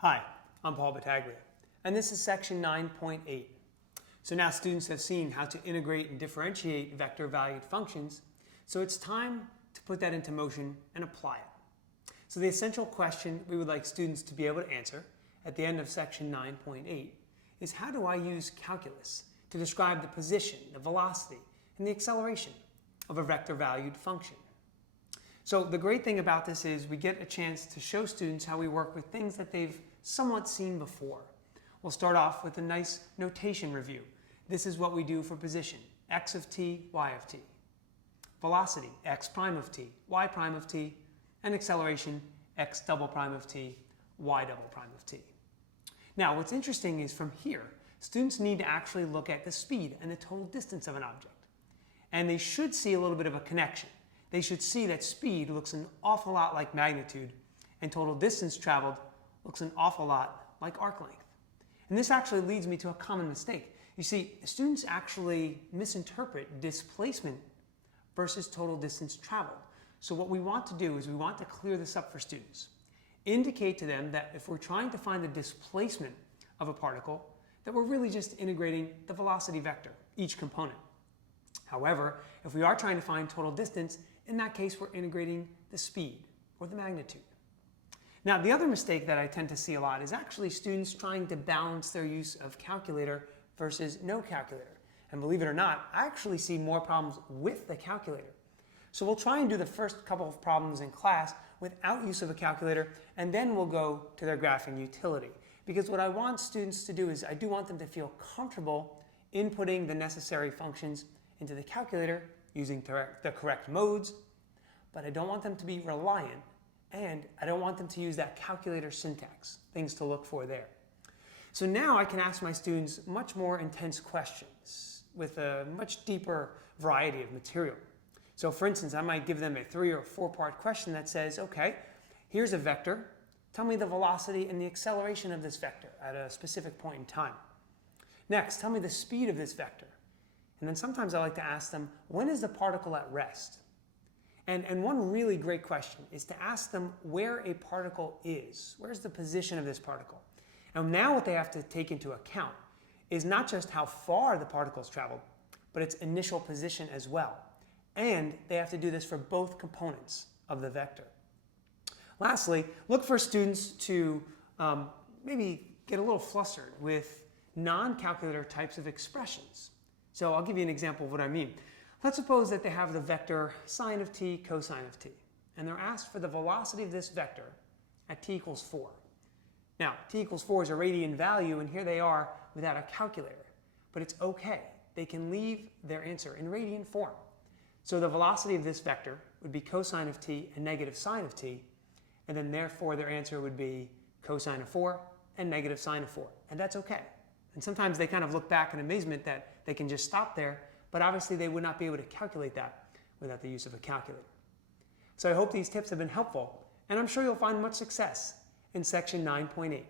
Hi, I'm Paul Battaglia, and this is section 9.8. So now students have seen how to integrate and differentiate vector-valued functions, so it's time to put that into motion and apply it. So the essential question we would like students to be able to answer at the end of section 9.8 is, how do I use calculus to describe the position, the velocity, and the acceleration of a vector-valued function? So the great thing about this is we get a chance to show students how we work with things that they've somewhat seen before. We'll start off with a nice notation review. This is what we do for position: x of t, y of t. Velocity: x prime of t, y prime of t. And acceleration: x double prime of t, y double prime of t. Now what's interesting is from here, students need to actually look at the speed and the total distance of an object. And they should see a little bit of a connection. They should see that speed looks an awful lot like magnitude, and total distance traveled looks an awful lot like arc length. And this actually leads me to a common mistake. You see, students actually misinterpret displacement versus total distance traveled. So what we want to do is we want to clear this up for students. Indicate to them that if we're trying to find the displacement of a particle, that we're really just integrating the velocity vector, each component. However, if we are trying to find total distance, in that case we're integrating the speed or the magnitude. Now the other mistake that I tend to see a lot is actually students trying to balance their use of calculator versus no calculator. And believe it or not, I actually see more problems with the calculator. So we'll try and do the first couple of problems in class without use of a calculator, and then we'll go to their graphing utility. Because what I want students to do is I do want them to feel comfortable inputting the necessary functions into the calculator using the correct modes, but I don't want them to be reliant, and I don't want them to use that calculator syntax, things to look for there. So now I can ask my students much more intense questions with a much deeper variety of material. So for instance, I might give them a 3 or 4-part question that says, okay, here's a vector. Tell me the velocity and the acceleration of this vector at a specific point in time. Next, tell me the speed of this vector. And then sometimes I like to ask them, when is the particle at rest? And one really great question is to ask them where a particle is. Where's the position of this particle? And now what they have to take into account is not just how far the particle's traveled, but its initial position as well. And they have to do this for both components of the vector. Lastly, look for students to maybe get a little flustered with non-calculator types of expressions. So I'll give you an example of what I mean. Let's suppose that they have the vector sine of t, cosine of t, and they're asked for the velocity of this vector at t equals 4. Now, t equals 4 is a radian value, and here they are without a calculator. But it's okay. They can leave their answer in radian form. So the velocity of this vector would be cosine of t and negative sine of t, and then therefore their answer would be cosine of 4 and negative sine of 4. And that's okay. And sometimes they kind of look back in amazement that they can just stop there, but obviously they would not be able to calculate that without the use of a calculator. So I hope these tips have been helpful, and I'm sure you'll find much success in section 9.8.